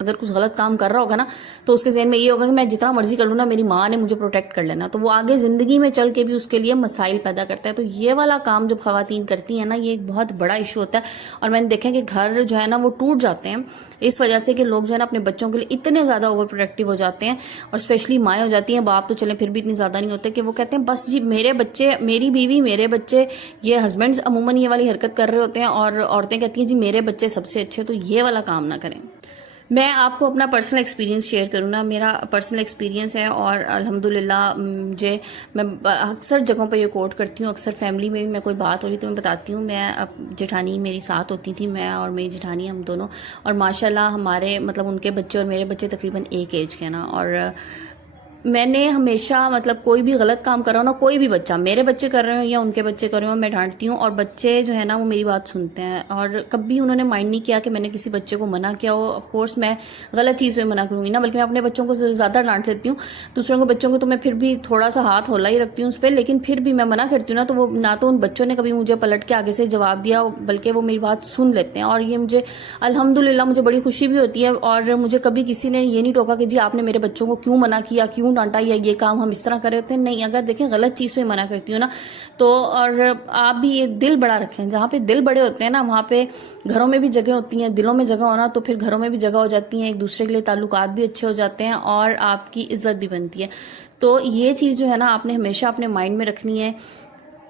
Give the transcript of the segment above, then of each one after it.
اگر کچھ غلط کام کر رہا ہوگا نا تو اس کے ذہن میں یہ ہوگا کہ میں جتنا مرضی کر لوں نا میری ماں نے مجھے پروٹیکٹ کر لینا, تو وہ آگے زندگی میں چل کے بھی اس کے لیے مسائل پیدا کرتا ہے. تو یہ والا کام جب خواتین کرتی ہیں نا یہ ایک بہت بڑا ایشو ہوتا ہے. اور میں نے دیکھا کہ گھر جو ہے نا وہ ٹوٹ جاتے ہیں اس وجہ سے کہ لوگ جو ہے نا اپنے بچوں کے لیے اتنے زیادہ اوور پروٹیکٹیو ہو جاتے ہیں, اور اسپیشلی مائیں ہو جاتی ہیں. باپ تو چلیں پھر بھی اتنی زیادہ نہیں ہوتے کہ وہ کہتے ہیں بس جی میرے بچے, میری بیوی, میرے بچے. یہ ہسبینڈز عموماً یہ والی حرکت کر رہے ہوتے ہیں اور عورتیں کہتی ہیں جی میرے بچے سب سے اچھے. تو یہ والا کام نہ کریں. میں آپ کو اپنا پرسنل ایکسپیرینس شیئر کروں نا. میرا پرسنل ایکسپیرینس ہے اور الحمدللہ میں اکثر جگہوں پہ یہ کوٹ کرتی ہوں. اکثر فیملی میں بھی میں کوئی بات ہو رہی تو میں بتاتی ہوں. میں جٹھانی میری ساتھ ہوتی تھی, میں اور میری جٹھانی ہم دونوں, اور ماشاءاللہ ہمارے مطلب ان کے بچے اور میرے بچے تقریباً ایک ایج کے نا. اور میں نے ہمیشہ مطلب کوئی بھی غلط کام کر رہا ہوں نا, کوئی بھی بچہ, میرے بچے کر رہے ہوں یا ان کے بچے کر رہے ہوں, میں ڈانٹتی ہوں. اور بچے جو ہے نا وہ میری بات سنتے ہیں, اور کبھی انہوں نے مائنڈ نہیں کیا کہ میں نے کسی بچے کو منع کیا ہو. آف کورس میں غلط چیز پہ منع کروں گی نا, بلکہ میں اپنے بچوں کو زیادہ ڈانٹ لیتی ہوں. دوسروں کے بچوں کو تو میں پھر بھی تھوڑا سا ہاتھ ہولا ہی رکھتی ہوں اس پہ, لیکن پھر بھی میں منع کرتی ہوں نا تو وہ نہ تو ان بچوں نے کبھی مجھے پلٹ کے آگے سے جواب دیا, بلکہ وہ میری بات سن لیتے ہیں. اور یہ مجھے الحمدللہ مجھے بڑی خوشی بھی ہوتی ہے. اور مجھے کبھی کسی نے یہ نہیں ٹوکا کہ جی آپ نے میرے بچوں کو کیوں منع کیا, کیوں ڈانٹا, یا یہ کام ہم اس طرح کر رہے ہوتے ہیں. نہیں, اگر دیکھیں غلط چیز پہ منع کرتی ہوں نا تو, اور آپ بھی یہ دل بڑا رکھیں. جہاں پہ دل بڑے ہوتے ہیں نا وہاں پہ گھروں میں بھی جگہ ہوتی ہیں, دلوں میں جگہ ہونا تو پھر گھروں میں بھی جگہ ہو جاتی ہیں, ایک دوسرے کے لیے تعلقات بھی اچھے ہو جاتے ہیں اور آپ کی عزت بھی بنتی ہے. تو یہ چیز جو ہے نا آپ نے ہمیشہ اپنے مائنڈ میں رکھنی ہے.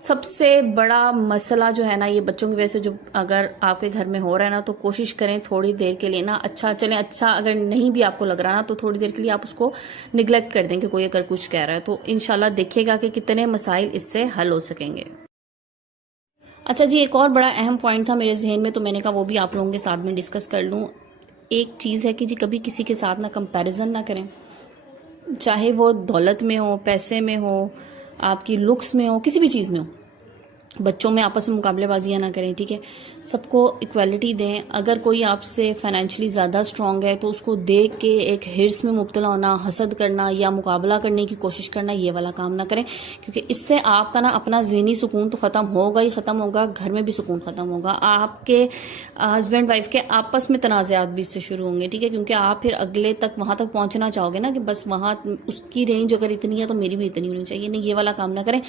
سب سے بڑا مسئلہ جو ہے نا یہ بچوں کی وجہ سے جو اگر آپ کے گھر میں ہو رہا ہے نا تو کوشش کریں تھوڑی دیر کے لیے نا اچھا چلیں. اچھا اگر نہیں بھی آپ کو لگ رہا نا تو تھوڑی دیر کے لیے آپ اس کو نگلیکٹ کر دیں کہ کوئی اگر کچھ کہہ رہا ہے, تو انشاءاللہ دیکھیے گا کہ کتنے مسائل اس سے حل ہو سکیں گے. اچھا جی, ایک اور بڑا اہم پوائنٹ تھا میرے ذہن میں, تو میں نے کہا وہ بھی آپ لوگوں کے ساتھ میں ڈسکس کر لوں. ایک چیز ہے کہ جی کبھی کسی کے ساتھ نہ کمپیریزن نہ کریں, چاہے وہ دولت میں ہو, پیسے میں ہو, آپ کی لکس میں ہو, کسی بھی چیز میں ہو. بچوں میں آپس میں مقابلے بازیاں نہ کریں, ٹھیک ہے. سب کو ایکویلٹی دیں. اگر کوئی آپ سے فائنینشلی زیادہ اسٹرانگ ہے تو اس کو دیکھ کے ایک ہرس میں مبتلا ہونا, حسد کرنا یا مقابلہ کرنے کی کوشش کرنا, یہ والا کام نہ کریں. کیونکہ اس سے آپ کا نا اپنا ذہنی سکون تو ختم ہوگا ہی ختم ہوگا, گھر میں بھی سکون ختم ہوگا. آپ کے ہسبینڈ وائف کے آپس میں تنازعات بھی اس سے شروع ہوں گے, ٹھیک ہے. کیونکہ آپ پھر اگلے تک وہاں تک پہنچنا چاہو گے نا کہ بس وہاں اس کی رینج اگر اتنی ہے تو میری بھی اتنی ہونی چاہیے. نہیں, یہ والا کام نہ کریں.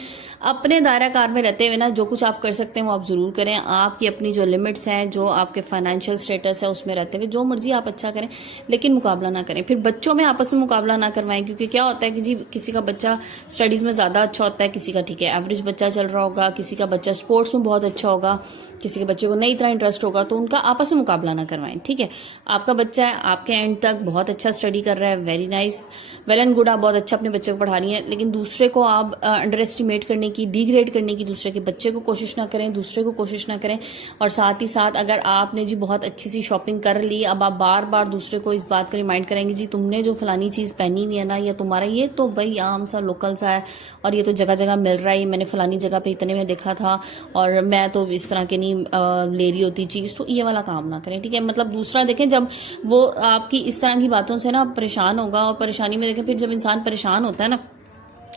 اپنے دائرہ کار میں رہتے ہوئے نا جو کچھ آپ کر سکتے ہیں وہ آپ ضرور کریں. آپ کی اپنی جو لمٹس ہیں, جو آپ کے فائنینشیل سٹیٹس ہے اس میں رہتے ہوئے جو مرضی آپ اچھا کریں, لیکن مقابلہ نہ کریں. پھر بچوں میں آپس میں مقابلہ نہ کروائیں, کیونکہ کیا ہوتا ہے کہ جی کسی کا بچہ اسٹڈیز میں زیادہ اچھا ہوتا ہے, کسی کا ٹھیک ہے ایوریج بچہ چل رہا ہوگا, کسی کا بچہ اسپورٹس میں بہت اچھا ہوگا, کسی کے بچے کو نہیں اتنا انٹرسٹ ہوگا, تو ان کا آپس میں مقابلہ نہ کروائیں, ٹھیک ہے. آپ کا بچہ ہے, آپ کے اینڈ تک بہت اچھا اسٹڈی کر رہا ہے, very nice, well and good, آپ بہت اچھا اپنے بچے کو پڑھا رہی ہیں, لیکن دوسرے کو آپ انڈر اسٹیمیٹ کرنے کی, ڈی گریڈ کرنے کی دوسرے کے بچے کو کوشش نہ کریں, دوسرے کو کوشش نہ کریں. اور ساتھ ہی ساتھ اگر آپ نے جی بہت اچھی سی شاپنگ کر لی, اب آپ بار بار دوسرے کو اس بات کا ریمائنڈ کریں گے جی تم نے جو فلانی چیز پہنی ہوئی ہے نا, یا تمہارا یہ تو بھائی عام سا لوکل سا ہے اور یہ تو جگہ جگہ مل رہا ہے, میں نے فلانی جگہ پہ اتنے میں دیکھا تھا اور میں تو اس طرح کے نہیں لے رہی ہوتی چیز, تو یہ والا کام نہ کریں, ٹھیک ہے. مطلب دوسرا دیکھیں جب وہ آپ کی اس طرح کی باتوں سے نا پریشان ہوگا, اور پریشانی میں دیکھیں پھر جب انسان پریشان ہوتا ہے نا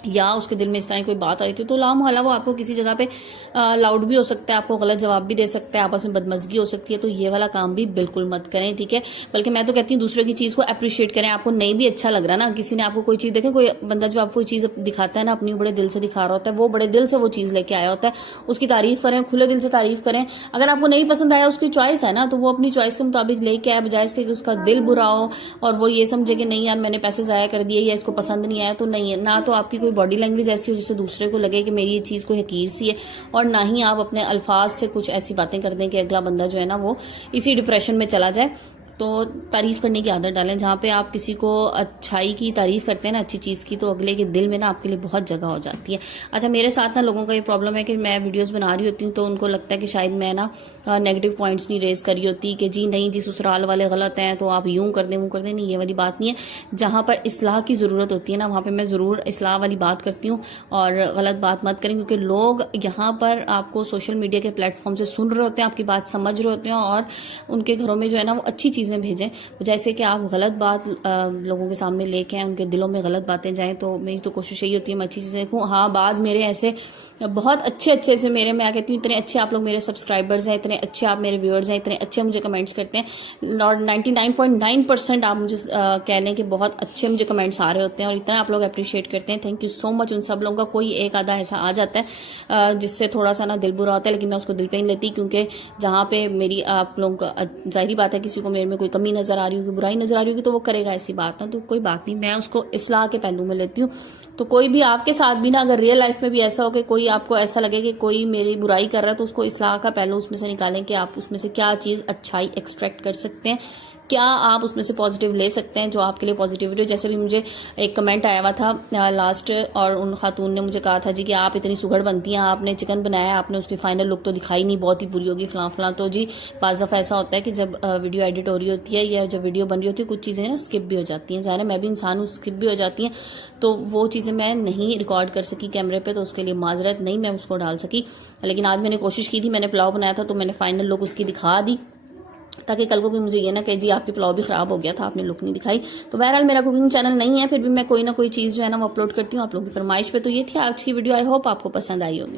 یا اس کے دل میں اس طرح کی کوئی بات آئی تھی تو لامحالہ وہ آپ کو کسی جگہ پہ لاؤڈ بھی ہو سکتا ہے, آپ کو غلط جواب بھی دے سکتا ہے, آپس میں بدمزگی ہو سکتی ہے. تو یہ والا کام بھی بالکل مت کریں, ٹھیک ہے. بلکہ میں تو کہتی ہوں دوسرے کی چیز کو اپریشیٹ کریں. آپ کو نہیں بھی اچھا لگ رہا نا, کسی نے آپ کو کوئی چیز, دیکھیں کوئی بندہ جب آپ کو کوئی چیز دکھاتا ہے نا اپنی بڑے دل سے دکھا رہا ہوتا ہے, وہ بڑے دل سے وہ چیز لے کے آیا ہوتا ہے, اس کی تعریف کریں, کھلے دل سے تعریف کریں. اگر آپ کو نہیں پسند آیا, اس کی چوائس ہے نا, تو وہ اپنی چوائس کے مطابق لے کے آئے, بجائے اس کے کہ اس کا دل برا ہو اور وہ یہ سمجھے کہ نہیں یار میں نے پیسے ضائع کر دیے یا اس کو پسند نہیں آیا. تو نہیں ہے نا, تو آپ کی کوئی باڈی لینگویج ایسی ہو جس سے دوسرے کو لگے کہ میری یہ چیز کوئی حقیر سی ہے, اور نہ ہی آپ اپنے الفاظ سے کچھ ایسی باتیں کر دیں کہ اگلا بندہ جو ہے نا وہ اسی ڈپریشن میں چلا جائے. تو تعریف کرنے کی عادت ڈالیں. جہاں پہ آپ کسی کو اچھائی کی تعریف کرتے ہیں نا, اچھی چیز کی, تو اگلے کے دل میں نا آپ کے لیے بہت جگہ ہو جاتی ہے. اچھا, میرے ساتھ نا لوگوں کا یہ پرابلم ہے کہ میں ویڈیوز بنا رہی ہوتی ہوں تو ان کو لگتا ہے کہ شاید میں نا نیگیٹو پوائنٹس نہیں ریز کر رہی ہوتی, کہ جی نہیں جی سسرال والے غلط ہیں تو آپ یوں کر دیں وہ کر دیں. نہیں, یہ والی بات نہیں ہے. جہاں پر اصلاح کی ضرورت ہوتی ہے نا وہاں پہ میں ضرور اصلاح والی بات کرتی ہوں, اور غلط بات مت کریں, کیونکہ لوگ یہاں پر آپ کو سوشل میڈیا کے پلیٹ فارم سے سن رہے ہوتے ہیں, آپ کی بات سمجھ رہے ہوتے ہیں, اور ان کے گھروں میں جو ہے نا وہ اچھی چیزیں چیزیں بھیجیں جیسے کہ آپ غلط بات لوگوں کے سامنے لے کے ان کے دلوں میں غلط باتیں جائیں. تو میری تو کوشش یہی ہوتی ہے میں اچھی چیزیں دیکھوں. ہاں بعض میرے ایسے بہت اچھے سے میرے میں کہتی ہوں اتنے اچھے آپ لوگ میرے سبسکرائبرز ہیں, اتنے اچھے آپ میرے ویورز ہیں, اتنے اچھے مجھے کمنٹس کرتے ہیں, اور 99.9% آپ مجھے کہہ لیں کہ بہت اچھے مجھے کمنٹس آ رہے ہوتے ہیں اور اتنا آپ لوگ اپریشیٹ کرتے ہیں. تھینک یو سو مچ ان سب لوگوں کا. کوئی ایک آدھا ایسا آ جاتا ہے جس سے تھوڑا سا نا دل برا ہوتا ہے, لیکن میں اس کو دل پہ نہیں لیتی, کیونکہ جہاں پہ میری آپ لوگوں کا ظاہری بات ہے کسی کو میرے میں کوئی کمی نظر آ رہی ہوگی, برائی نظر آ رہی ہوگی تو وہ کرے گا, ایسی بات نا, تو کوئی بات نہیں, میں اس کو اصلاح کے پہلو میں لیتی ہوں. تو کوئی بھی آپ کے ساتھ بھی نا اگر ریئل لائف میں بھی ایسا ہو کہ کوئی آپ کو ایسا لگے کہ کوئی میری برائی کر رہا ہے تو اس کو اصلاح کا پہلو اس میں سے نکالیں کہ آپ اس میں سے کیا چیز اچھائی ایکسٹریکٹ کر سکتے ہیں, کیا آپ اس میں سے پازیٹیو لے سکتے ہیں جو آپ کے لیے پازیٹیوٹی. جیسے بھی مجھے ایک کمنٹ آیا ہوا تھا لاسٹ, اور ان خاتون نے مجھے کہا تھا جی کہ آپ اتنی سگڑ بنتی ہیں, آپ نے چکن بنایا, آپ نے اس کی فائنل لک تو دکھائی نہیں, بہت ہی بری ہوگی فلاں فلاں. تو جی بعض دفعہ ایسا ہوتا ہے کہ جب ویڈیو ایڈٹ ہو رہی ہوتی ہے یا جب ویڈیو بن رہی ہوتی ہے کچھ چیزیں نا اسکپ بھی ہو جاتی ہیں, ظاہر ہے میں بھی انسان ہوں, اسکپ بھی ہو جاتی ہیں, تو وہ چیزیں میں نہیں ریکارڈ کر سکی کیمرے پہ, تو اس کے لیے معذرت, نہیں میں اس کو ڈال سکی. لیکن آج میں نے کوشش کی تھی, میں نے پلاؤ بنایا تھا تو میں نے فائنل لک اس کی دکھا دی, تاکہ کل کو بھی مجھے یہ نہ کہ جی آپ کی پلاؤ بھی خراب ہو گیا تھا, آپ نے لک نہیں دکھائی. تو بہرحال میرا کوکنگ چینل نہیں ہے, پھر بھی میں کوئی نہ کوئی چیز جو ہے نا وہ اپلوڈ کرتی ہوں آپ لوگوں کی فرمائش پہ. تو یہ تھی آج کی ویڈیو, آئی ہوپ آپ کو پسند آئی ہوگی.